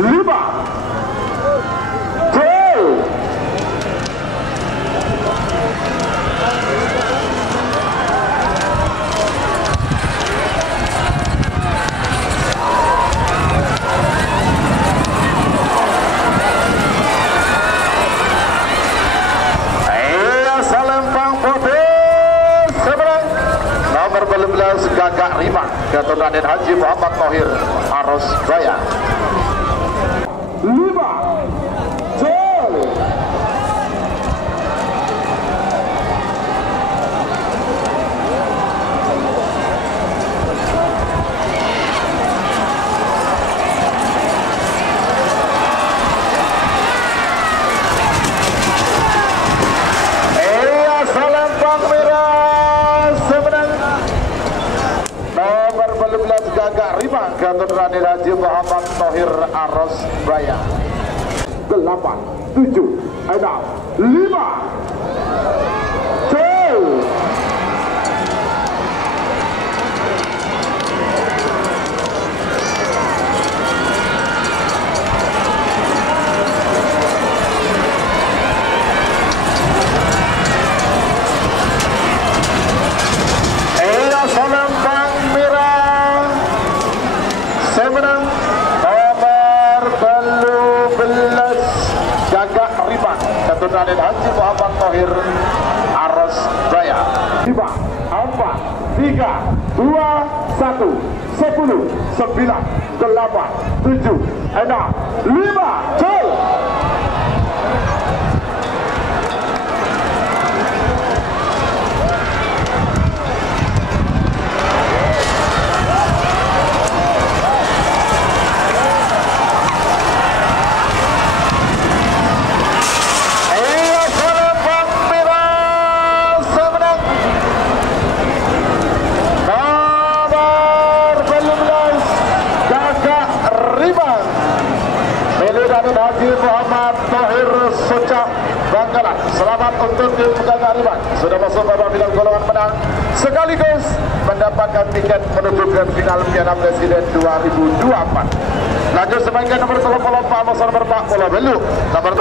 5 gol. Nomor 12 Gagak Rima Gatot Raden Haji Muhammad Thohir Aros Jaya. 5 gol. Gagak Rima Gatot Raden Haji Muhammad Thohir Aros Jaya. 8 7 6 5 gol. Gatot Raden Haji Muhammad Thohir Aros Jaya. 5 4 3 2 1 10 9 8 7 6 5 gol. Haji Muhammad Thohir Soca Bangkalan. Selamat untuk tim Gagak Rima, sudah masuk babak final golongan menang sekaligus mendapatkan tiket menuju grand final Piala Presiden 2024. Lanjut sebagai nomor 34 nomor 4 bola belu nomor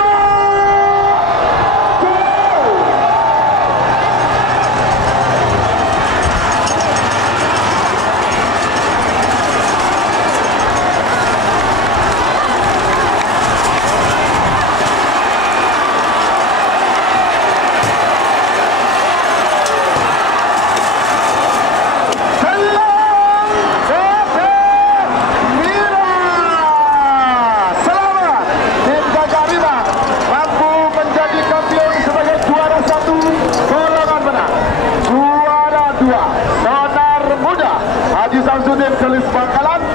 Haji Samsudin Kelis Bangkalan